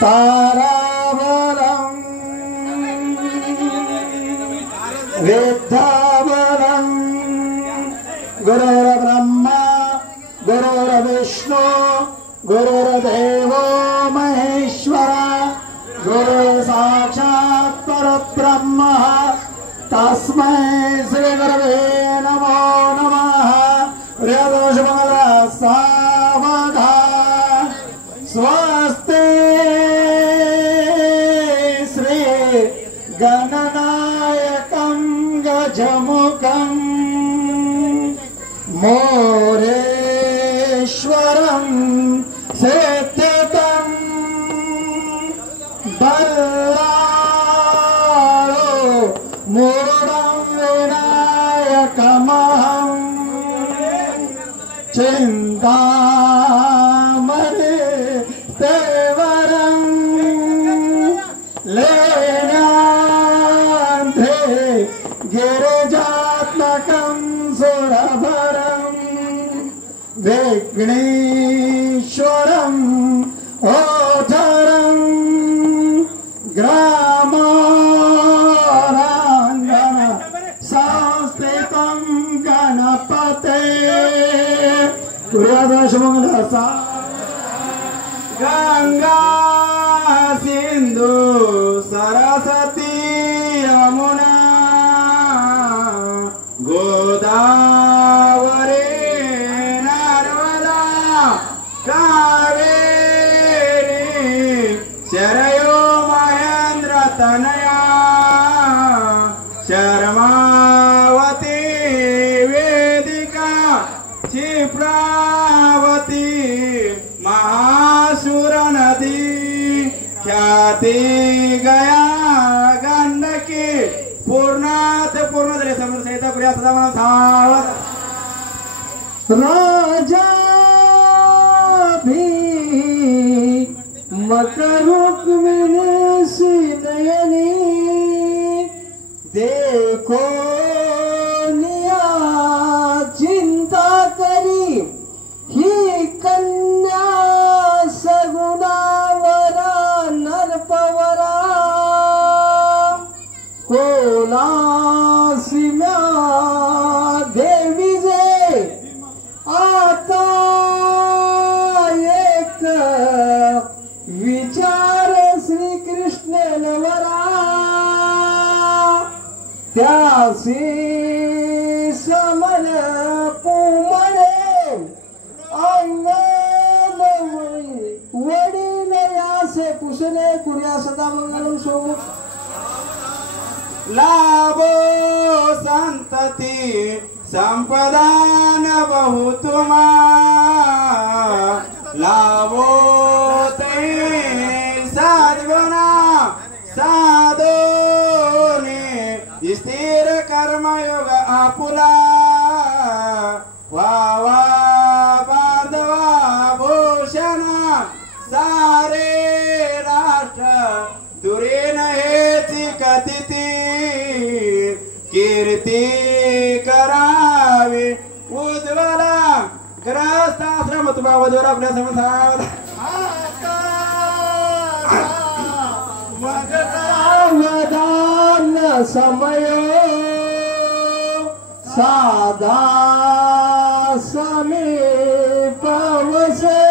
ताराबलं वेदाबलं गुरुर्ब्रह्मा गुरुर्विष्णु गुरुर्देवो महेश्वरा गुरु साक्षात् परब्रह्म तस्मै श्री गुरवे नमो नमः। प्रियदोषमङ्गल सावधान स्वस्ति श्री गणनायकं गजमुखं मोरेश्वरं सिद्धितं बल्लाळो मूढं विनायकमहं चिन्तामणि देवरं लेनान्धे गिरिजात्मकं सुरभरं विघ्नेश्वरं ओझरं ग्रामाराङ्गण संस्थितं गणपते गुरुदशमङ्गलसा गंगा सिंधु सरस्वती यमुना गोदावरी नर्मदा कावेरी शरयो महेंद्र तनया शर्मावती वेदिका क्षिप्रावती महासुर नदी ख्याति गया गंडकी पूर्णात पूर्ण झाले समोर सहित प्रिया सदा मला सावध राजा भी मकरुक्मिणी नयनी देखो निया चिंता करी ही कन्या सगुणावरा नरपवरा कोलासिम्या देवी जे आता एक विचार श्री कृष्ण नवरा त्यासी समन पुमणे अंगण वडील यासे कुशले कुर्या सदा मंगलम सोम लाभो संतती संपदान बहुतुमा लाभो ते साधगुणा साधोने स्थिर कर्मयोग आपुला वावा बांधवा भूषण सारे राष्ट्र दुरेन हेची कथिती कीर्ती करावी उज्ज्वला ग्रहस्थाश्रम तुम्हा वधूवर आपल्या समोर सावधान समय साधा समीप वसे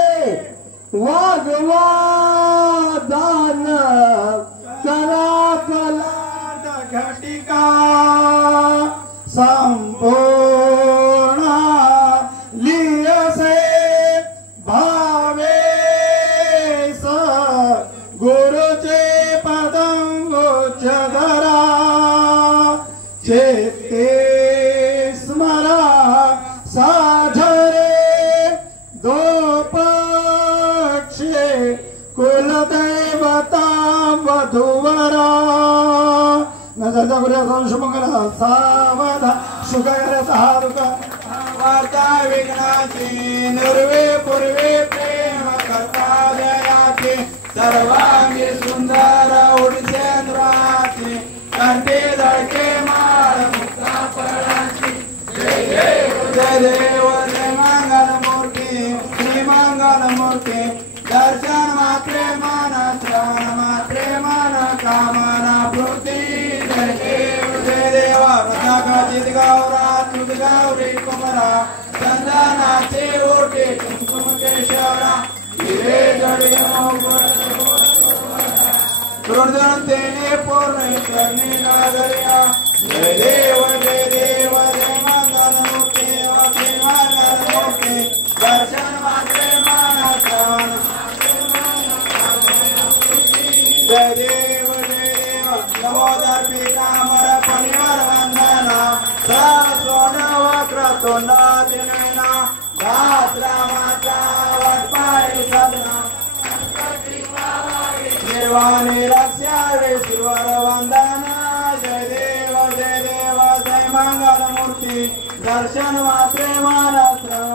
वाग्वादान कलापलाट घटिका संपूर्ण लियसे भावेस गुरुचे पदंगोचधरा चेते स्मरा साधरे दोपक्षे कुलदैवता वधूवरा नजरचा गुरु संशुमंगल सावधा सुखकर सहारुक वार्ता विघ्नाची निर्वे पूर्वे प्रेम कथा दयाची सर्वांगी सुंदर उडसेंद्राची कंठे धडके माळ मुक्ता फळाची जय देव जय मंगल मूर्ती श्री मंगल मूर्ती दर्शन मात्रे मन श्रवण मात्रे मन कामना पूर्ती जय देव जय देवा रथाकाचित गौरा तुझ गौरी कुमरा चंदनाचे ओटे कुंकुम केशरा हिरे जडियो गुरुजन तेने पूर्ण करणे नागरिया जय देव जय मंगल मूर्ती जय मंगल मूर्ती दर्शन मात्रे मन श्रवण जय देव नमो दर्पितामर परिवार वंदना सोन वक्र तोंड दिनैना दासरामाचा वटपाय सदना निर्वाणी रक्षावे शिवर वंदना जय देव जय मंगल मूर्ती दर्शन मात्रे मन श्रवण